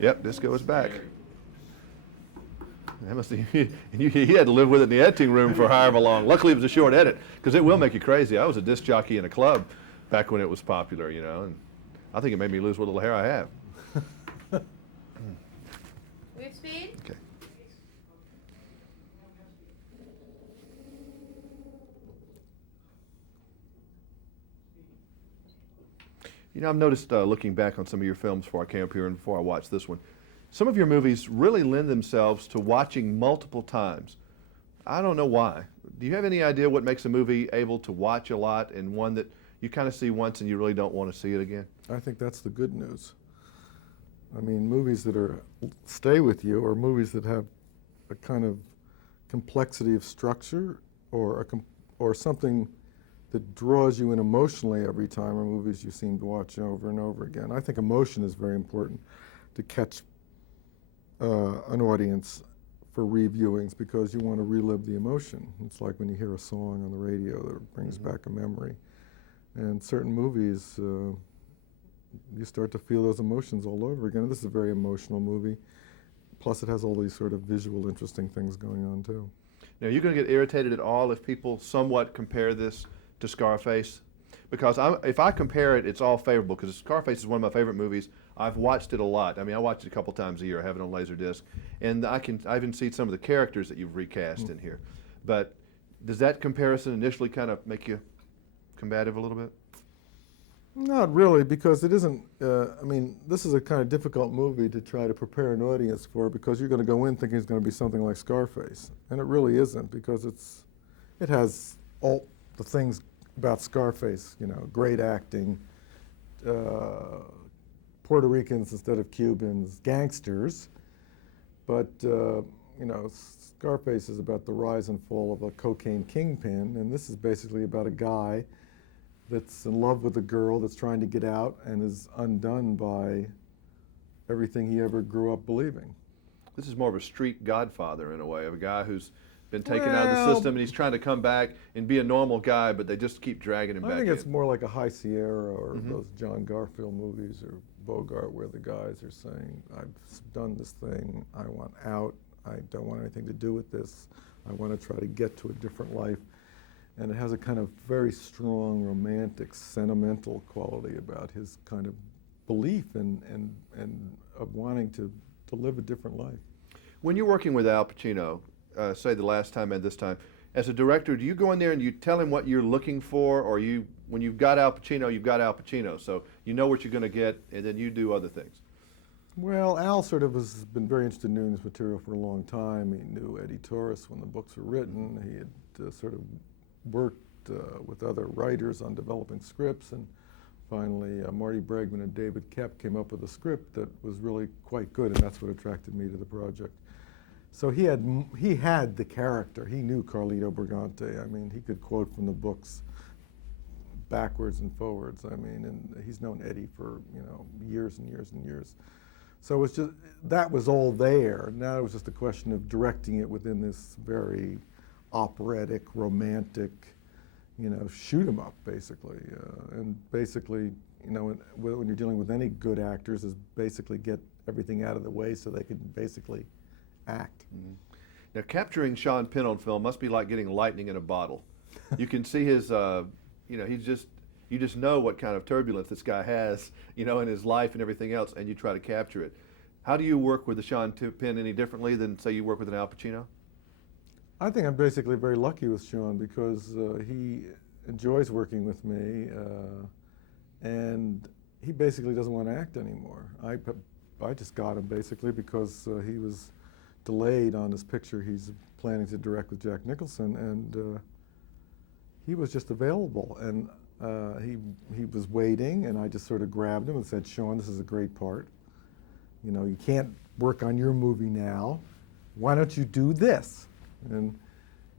Yep, disco is back. That must be, he had to live with it in the editing room for however long. Luckily, it was a short edit, because it will make you crazy. I was a disc jockey in a club back when it was popular, you know, and I think it made me lose what little hair I have. Move speed. Okay. You know, I've noticed looking back on some of your films before I came up here and before I watched this one, some of your movies really lend themselves to watching multiple times. I don't know why. Do you have any idea what makes a movie able to watch a lot and one that you kind of see once and you really don't want to see it again? I think that's the good news. I mean, movies that stay with you are movies that have a kind of complexity of structure or something that draws you in emotionally every time are movies you seem to watch over and over again. I think emotion is very important to catch an audience for reviewings because you want to relive the emotion. It's like when you hear a song on the radio that brings back a memory. And certain movies, you start to feel those emotions all over again. This is a very emotional movie. Plus it has all these sort of visual interesting things going on too. Now, you're going to get irritated at all if people somewhat compare this to Scarface? Because if I compare it, it's all favorable, because Scarface is one of my favorite movies. I've watched it a lot. I mean, I watch it a couple times a year. I have it on Laserdisc. And I even see some of the characters that you've recast in here. But does that comparison initially kind of make you combative a little bit? Not really, because it isn't, I mean, this is a kind of difficult movie to try to prepare an audience for, because you're going to go in thinking it's going to be something like Scarface. And it really isn't, because it has all the things about Scarface, you know, great acting, Puerto Ricans instead of Cubans, gangsters. But, you know, Scarface is about the rise and fall of a cocaine kingpin, and this is basically about a guy that's in love with a girl that's trying to get out and is undone by everything he ever grew up believing. This is more of a street godfather in a way, of a guy who's been taken out of the system and he's trying to come back and be a normal guy, but they just keep dragging him back in. I think it's more like a High Sierra or those John Garfield movies or Bogart, where the guys are saying, I've done this thing, I want out, I don't want anything to do with this, I want to try to get to a different life. And it has a kind of very strong romantic, sentimental quality about his kind of belief and of wanting to live a different life. When you're working with Al Pacino, say the last time and this time, as a director, do you go in there and you tell him what you're looking for, or when you've got Al Pacino, you've got Al Pacino, so you know what you're going to get, and then you do other things? Well, Al sort of has been very interested in doing this material for a long time. He knew Eddie Torres when the books were written. He had sort of worked with other writers on developing scripts, and finally Marty Bregman and David Koepp came up with a script that was really quite good, and that's what attracted me to the project. So he had the character. He knew Carlito Brigante. I mean, he could quote from the books backwards and forwards. I mean, and he's known Eddie for, you know, years and years and years. So it's just, that was all there. Now it was just a question of directing it within this very operatic, romantic, you know, shoot 'em up, basically. And basically, you know, when you're dealing with any good actors, is basically get everything out of the way so they can basically act. Now, capturing Sean Penn on film must be like getting lightning in a bottle. You can see his, you know, you just know what kind of turbulence this guy has, you know, in his life and everything else, and you try to capture it. How do you work with the Sean Penn any differently than, say, you work with an Al Pacino? I think I'm basically very lucky with Sean, because he enjoys working with me, and he basically doesn't want to act anymore. I just got him basically because he was delayed on this picture he's planning to direct with Jack Nicholson, and he was just available, and he was waiting, and I just sort of grabbed him and said, Sean, this is a great part. You know, you can't work on your movie now. Why don't you do this? And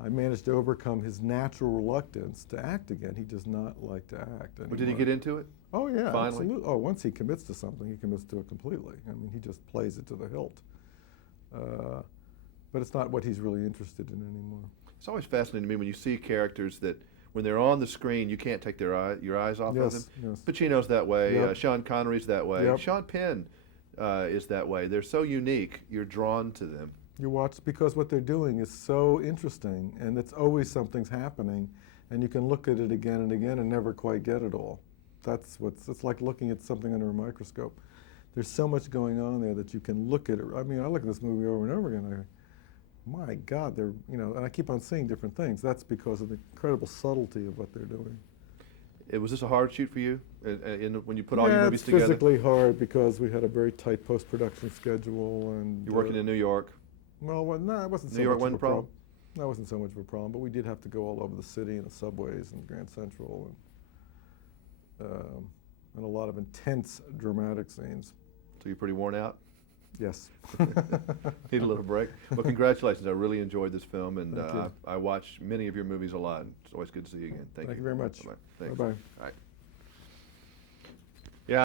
I managed to overcome his natural reluctance to act again. He does not like to act anymore. Well, did he get into it? Oh yeah, Finally? absolutely. Oh, once he commits to something, he commits to it completely. I mean, he just plays it to the hilt. But it's not what he's really interested in anymore. It's always fascinating to me when you see characters that, when they're on the screen, you can't take your eyes off of them. Yes. Pacino's that way. Yep. Sean Connery's that way. Yep. Sean Penn, is that way. They're so unique, you're drawn to them. You watch because what they're doing is so interesting, and it's always something's happening, and you can look at it again and again and never quite get it all. It's like looking at something under a microscope. There's so much going on there that you can look at it. I mean, I look at this movie over and over again, and I go, my God, they're, you know, and I keep on seeing different things. That's because of the incredible subtlety of what they're doing. Was this a hard shoot for you when you put all your movies it's together? physically hard because we had a very tight post-production schedule, and You're working in New York. Well, no, it wasn't so New York much wasn't of a problem? That wasn't so much of a problem, but we did have to go all over the city and the subways and Grand Central and a lot of intense dramatic scenes. So you're pretty worn out? Yes. Need a little break? Well, congratulations. I really enjoyed this film, and Thank you. I watch many of your movies a lot. It's always good to see you again. Thank you. Thank you very much. Bye-bye. Thanks. Bye-bye. All right.